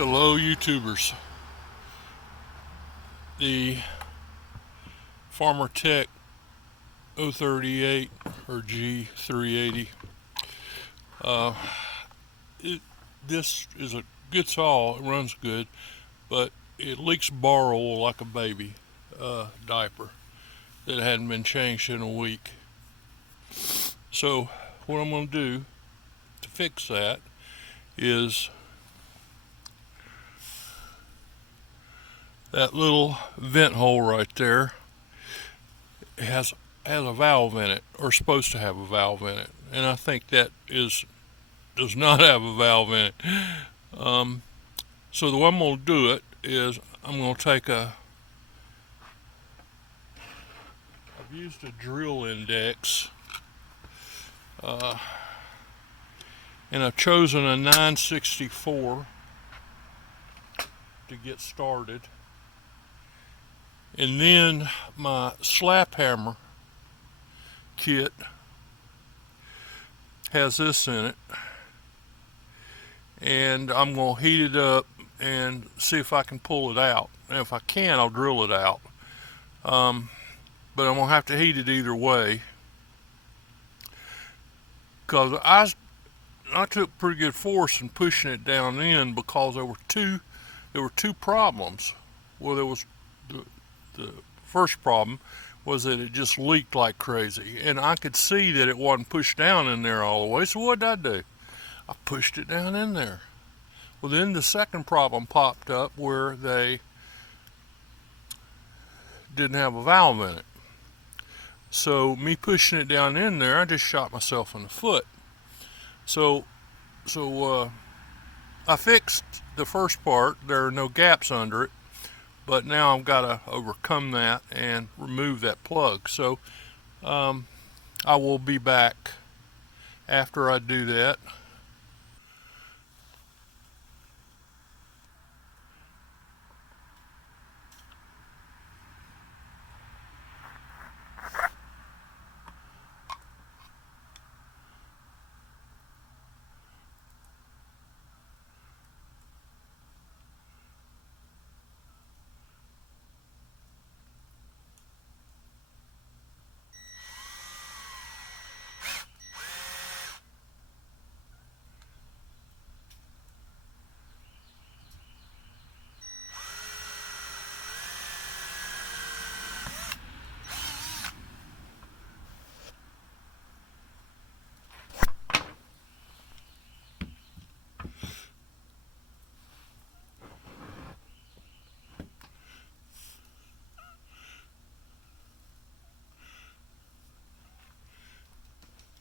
Hello, YouTubers. The FarmerTec 038 or G380. Uh, it, this is a good saw. It runs good, but it leaks bar oil like a baby diaper that hadn't been changed in a week. So what I'm going to do to fix that is that little vent hole right there has a valve in it, or supposed to have a valve in it, and I think that does not have a valve in it. Um, so the way I'm going to do it is I'm going to take I've used a drill index, uh, and I've chosen a 964 to get started, and then my slap hammer kit has this in it, and I'm going to heat it up and see if I can pull it out. And if I can, I'll drill it out. But I'm going to have to heat it either way, because I took pretty good force in pushing it down in, because there were two problems. Well, there was the first problem was that it just leaked like crazy, and I could see that it wasn't pushed down in there all the way. So what did I do? I pushed it down in there. Well, then the second problem popped up where they didn't have a valve in it. So me pushing it down in there, I just shot myself in the foot. So I fixed the first part. There are no gaps under it, but now I've got to overcome that and remove that plug. So I will be back after I do that.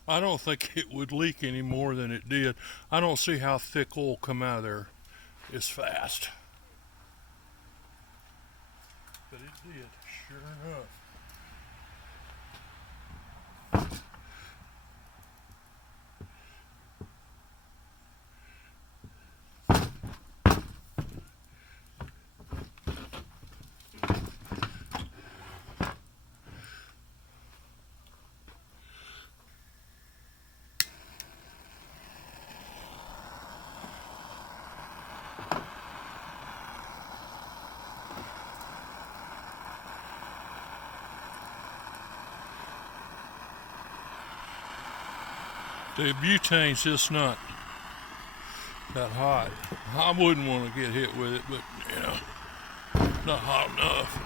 I don't think it would leak any more than it did. I don't see how thick oil come out of there as fast. But it did, sure enough. The butane's just not that hot. I wouldn't want to get hit with it, but not hot enough.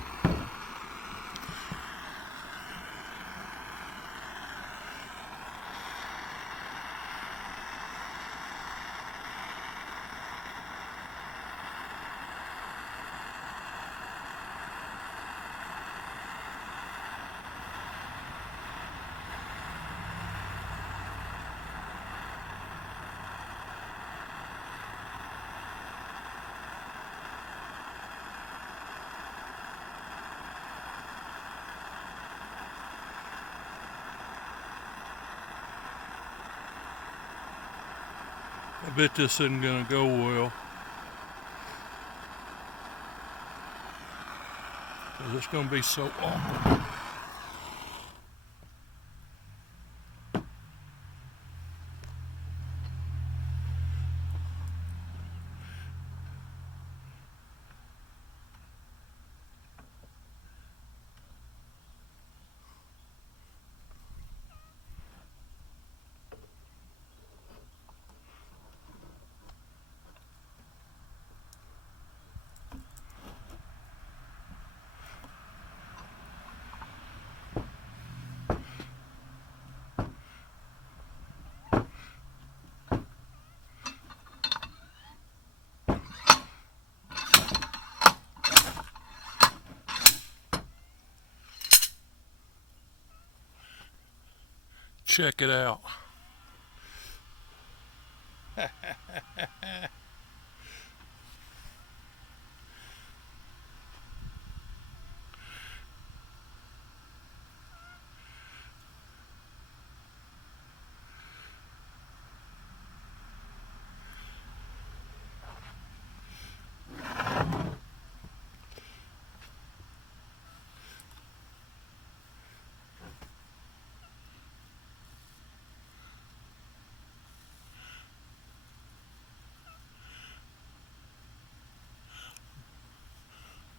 I bet this isn't going to go well, because it's going to be so awkward. check it out.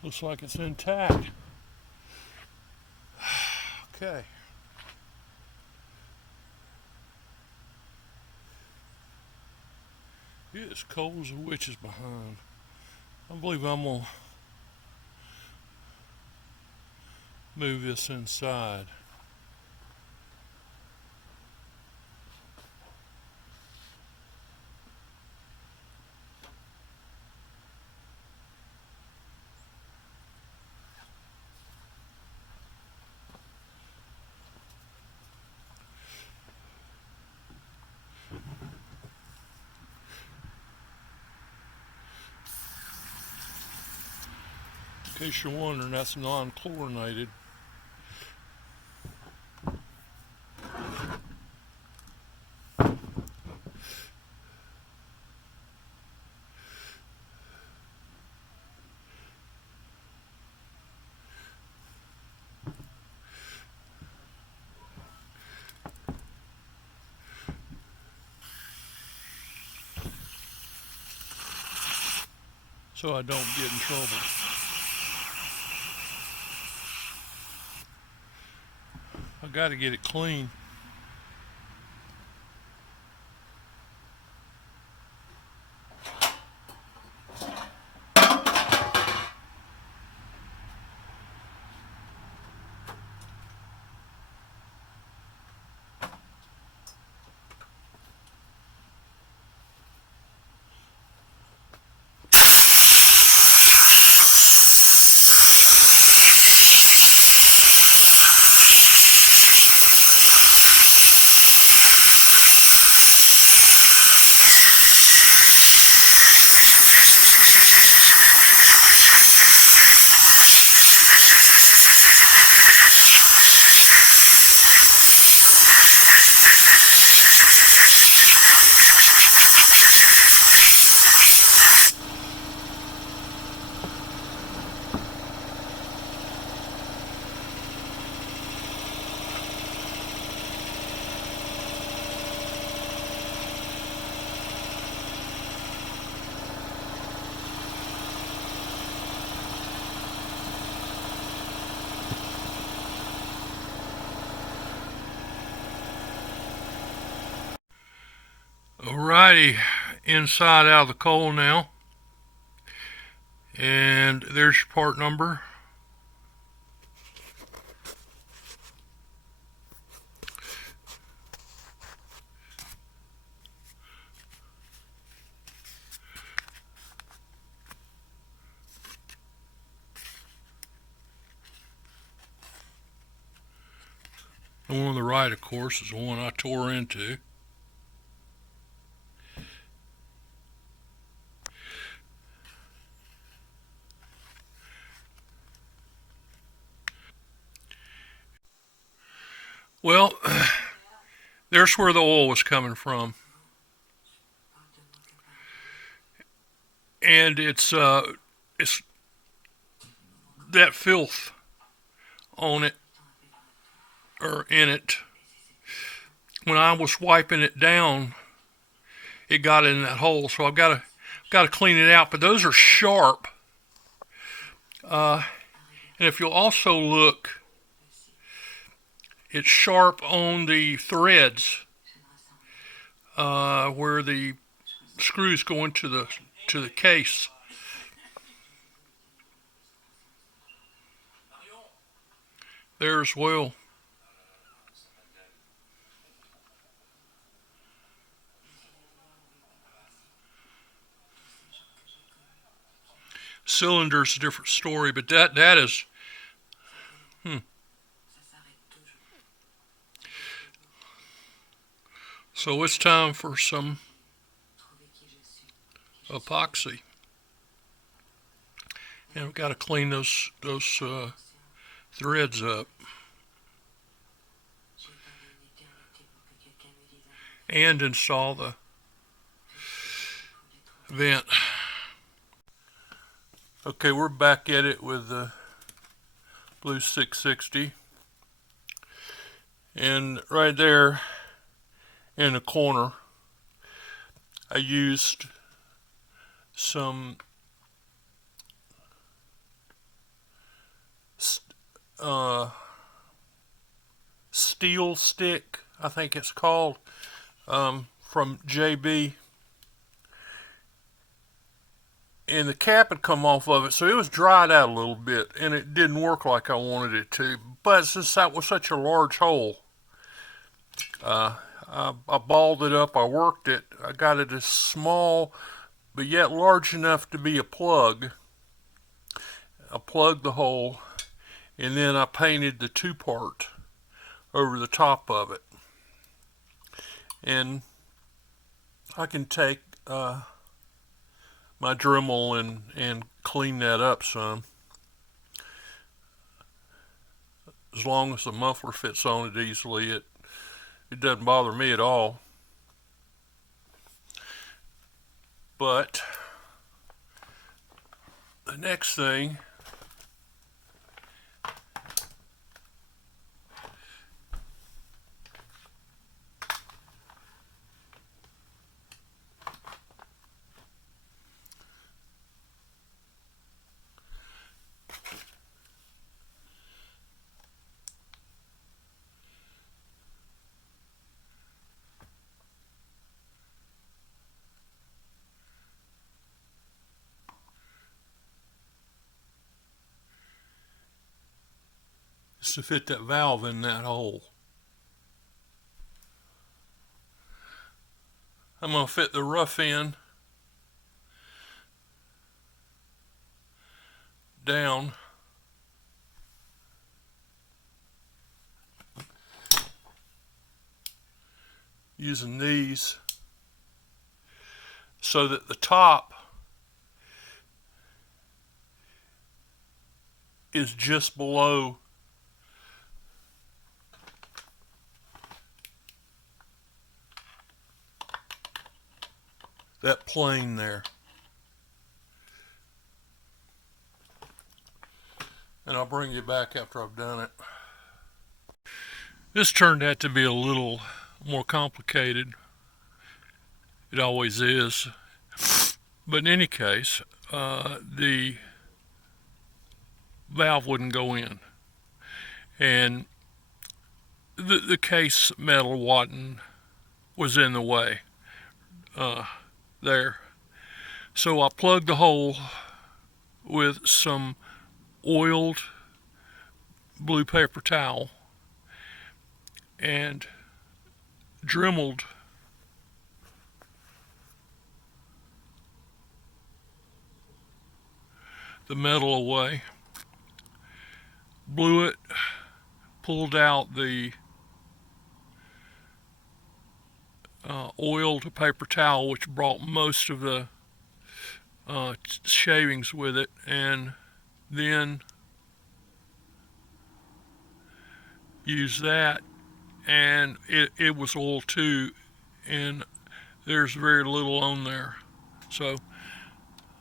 Looks like it's intact. Okay. It is cold as a witch's behind. I believe I'm going to move this inside. In case you're wondering, that's non-chlorinated. So I don't get in trouble. I got to get it clean. Alrighty, inside out of the coal now. And there's your part number. The one on the right, of course, is the one I tore into. Well, there's where the oil was coming from. And it's that filth on it, or in it. When I was wiping it down, it got in that hole, so I've got to clean it out. But those are sharp, and if you'll also look, it's sharp on the threads where the screws go into the case. There as well. Cylinder's a different story, but that is So it's time for some epoxy. And we've got to clean those threads up. And install the vent. Okay, we're back at it with the blue 660. And right there in the corner, I used some steel stick, I think it's called, from JB. And the cap had come off of it, so it was dried out a little bit, and it didn't work like I wanted it to. But since that was such a large hole, I balled it up, I worked it, I got it as small, but yet large enough to be a plug. I plugged the hole, and then I painted the two-part over the top of it. And I can take my Dremel and clean that up some. As long as the muffler fits on it easily, it doesn't bother me at all. But the next thing is to fit that valve in that hole. I'm going to fit the rough end down using these so that the top is just below that plane there. And I'll bring you back after I've done it. This turned out to be a little more complicated. It always is. But in any case, the valve wouldn't go in. And the case metal was in the way there. So I plugged the hole with some oiled blue paper towel and dremeled the metal away, blew it, pulled out the oiled paper towel, which brought most of the shavings with it, and then used that, and it was oiled too, and there's very little on there. So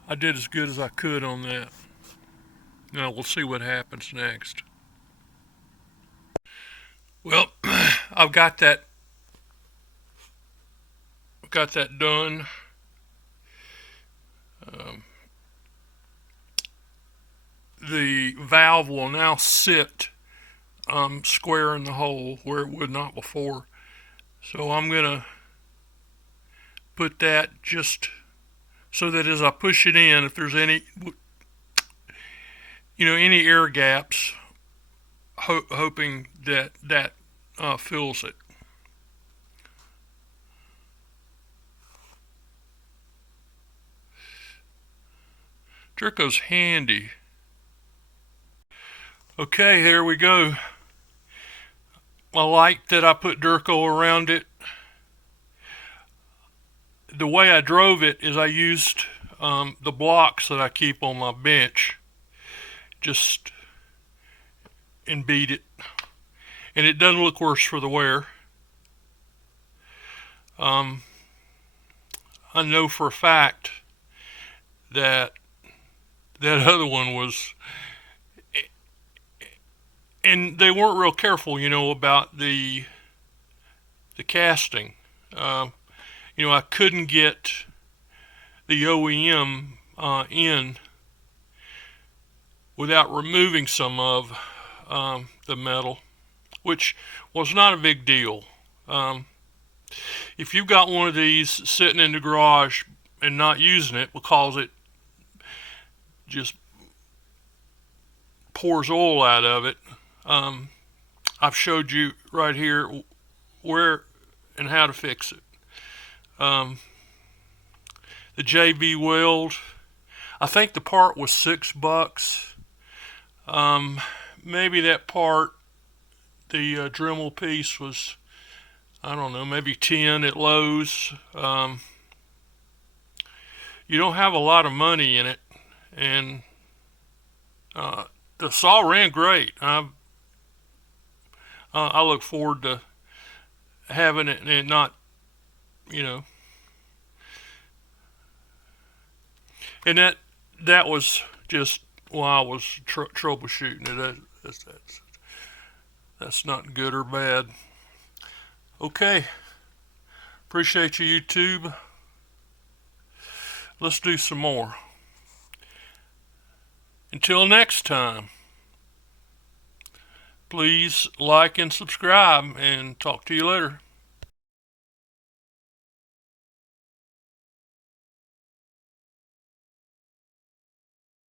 I did as good as I could on that. Now we'll see what happens next. Well, I've got that done. The valve will now sit square in the hole where it would not before. So I'm gonna put that just so that as I push it in, if there's any air gaps, hoping that fills it. Durco's handy. Okay, there we go. I like that I put Durco around it. the way I drove it is I used the blocks that I keep on my bench, just and beat it, and it doesn't look worse for the wear. Um, I know for a fact that that other one was, and they weren't real careful, about the casting. Uh, I couldn't get the OEM in without removing some of the metal, which was not a big deal. If you've got one of these sitting in the garage and not using it because it just pours oil out of it, I've showed you right here where and how to fix it. The JB weld, I think the part was $6. Maybe that part, the Dremel piece was, I don't know, maybe 10 at Lowe's. You don't have a lot of money in it, and the saw ran great. I look forward to having it and not, and that was just while I was troubleshooting it. That's not good or bad. Okay, appreciate you, YouTube. Let's do some more. Until next time, please like and subscribe, and talk to you later.